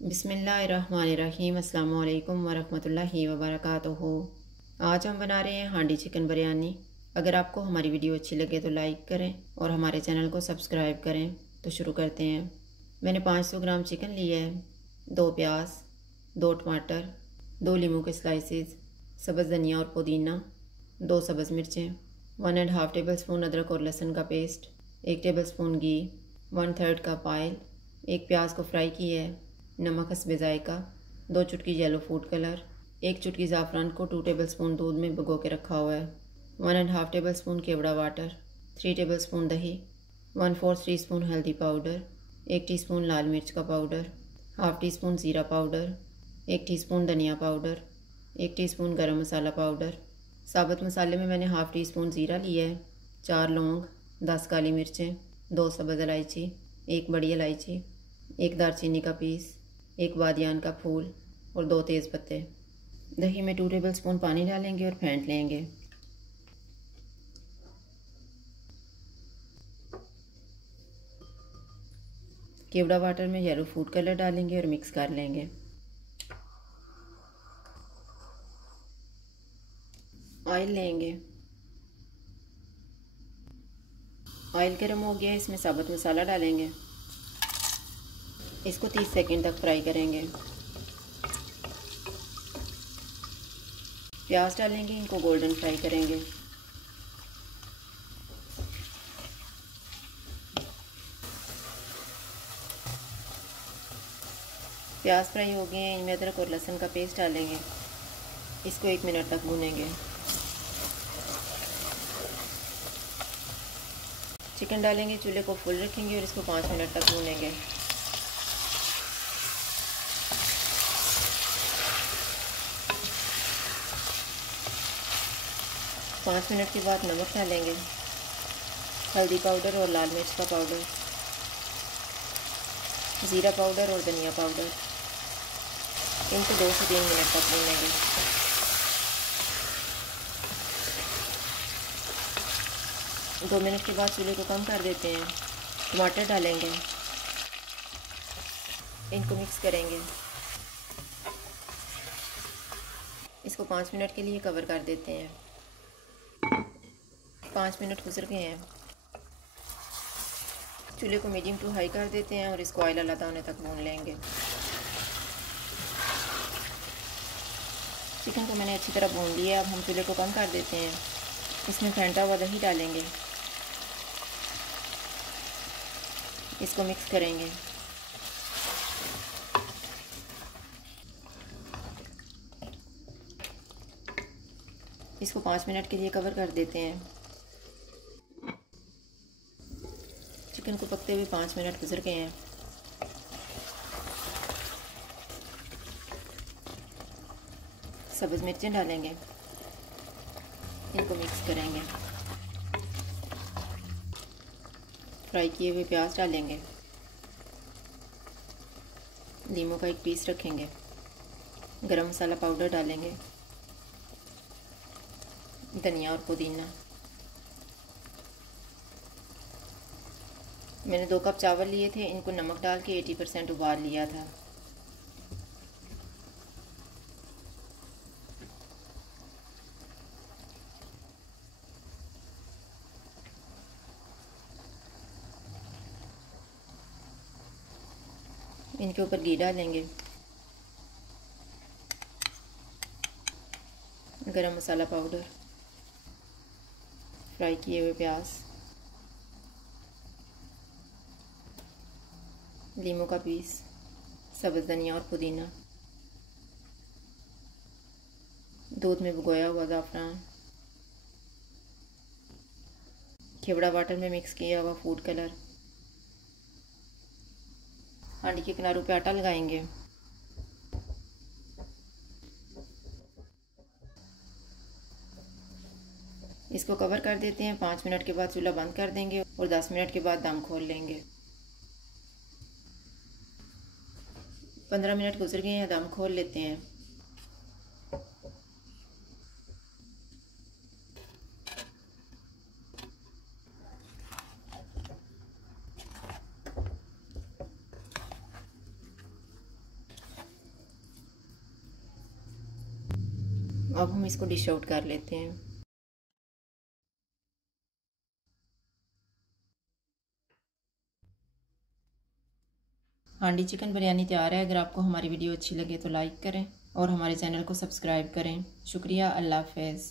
बिस्मिल्लाहिर्रहमानिर्रहीम। अस्सलाम वालेकुम वरहमतुल्लाहि वबरकातुहू। आज हम बना रहे हैं हांडी चिकन बिरयानी। अगर आपको हमारी वीडियो अच्छी लगे तो लाइक करें और हमारे चैनल को सब्सक्राइब करें। तो शुरू करते हैं। मैंने 500 ग्राम चिकन लिया है, 2 प्याज, 2 टमाटर, 2 लीमू के स्लाइसेस, सब्ज़ धनिया और पुदीना, 2 सब्ज़ मिर्चें, 1.5 टेबल स्पून अदरक और लहसुन का पेस्ट, 1 टेबल स्पून घी, 1/3 कप ऑयल, 1 प्याज को फ्राई किया है, नमक हस्बे जायका, 2 चुटकी येलो फूड कलर, 1 चुटकी ज़ाफ़रान को 2 टेबल स्पून दूध में भिगो के रखा हुआ है, 1.5 टेबल स्पून केवड़ा वाटर, 3 टेबल स्पून दही, 1/4 टी स्पून हल्दी पाउडर, 1 टीस्पून लाल मिर्च का पाउडर, हाफ़ टी स्पून ज़ीरा पाउडर, 1 टीस्पून धनिया पाउडर, 1 टीस्पून गरम मसाला पाउडर। साबुत मसाले में मैंने हाफ़ टी स्पून ज़ीरा लिया है, 4 लौंग, 10 काली मिर्चें, 2 सब्ज़ इलायची, 1 बड़ी इलायची, 1 दालचीनी का पीस, 1 बादियान का फूल और 2 तेज़ पत्ते। दही में 2 टेबल स्पून पानी डालेंगे और फेंट लेंगे। केवड़ा वाटर में येलो फूड कलर डालेंगे और मिक्स कर लेंगे। ऑयल लेंगे। ऑयल गर्म हो गया, इसमें साबुत मसाला डालेंगे। इसको 30 सेकंड तक फ्राई करेंगे। प्याज डालेंगे, इनको गोल्डन फ्राई करेंगे। प्याज फ्राई हो गए हैं, इनमें अदरक और लहसुन का पेस्ट डालेंगे। इसको 1 मिनट तक भूनेंगे। चिकन डालेंगे, चूल्हे को फुल रखेंगे और इसको 5 मिनट तक भूनेंगे। पाँच मिनट के बाद नमक डालेंगे, हल्दी पाउडर और लाल मिर्च का पाउडर, ज़ीरा पाउडर और धनिया पाउडर। इनको 2 से 3 मिनट तक भूनेंगे। दो मिनट के बाद चूल्हे को कम कर देते हैं। टमाटर डालेंगे, इनको मिक्स करेंगे। इसको 5 मिनट के लिए कवर कर देते हैं। 5 मिनट गुजर गए हैं। चूल्हे को मीडियम टू हाई कर देते हैं और इसको ऑयल अलग होने तक भून लेंगे। चिकन को मैंने अच्छी तरह भून लिया। अब हम चूल्हे को कम कर देते हैं। इसमें फेंटा हुआ दही डालेंगे, इसको मिक्स करेंगे। इसको 5 मिनट के लिए कवर कर देते हैं। चिकन को पकते हुए 5 मिनट गुजर गए हैं। सब्ज़ मिर्चें डालेंगे, इनको मिक्स करेंगे। फ्राई किए हुए प्याज डालेंगे, लीमू का 1 पीस रखेंगे, गरम मसाला पाउडर डालेंगे, धनिया और पुदीना। मैंने 2 कप चावल लिए थे, इनको नमक डाल के 80% उबाल लिया था। इनके ऊपर घी डालेंगे, गरम मसाला पाउडर, फ्राई किए हुए प्याज, लीमू का पीस, सब्ज़ धनिया और पुदीना, दूध में भिगोया हुआ ज़ाफ़रान, केवड़ा वाटर में मिक्स किया हुआ फूड कलर। हांडी के किनारों पे आटा लगाएंगे। इसको कवर कर देते हैं। 5 मिनट के बाद चूल्हा बंद कर देंगे और 10 मिनट के बाद दम खोल लेंगे। 15 मिनट गुजर गए हैं, दम खोल लेते हैं। अब हम इसको डिश आउट कर लेते हैं। हांडी चिकन बिरयानी तैयार है। अगर आपको हमारी वीडियो अच्छी लगे तो लाइक करें और हमारे चैनल को सब्सक्राइब करें। शुक्रिया। अल्लाह हाफ़िज़।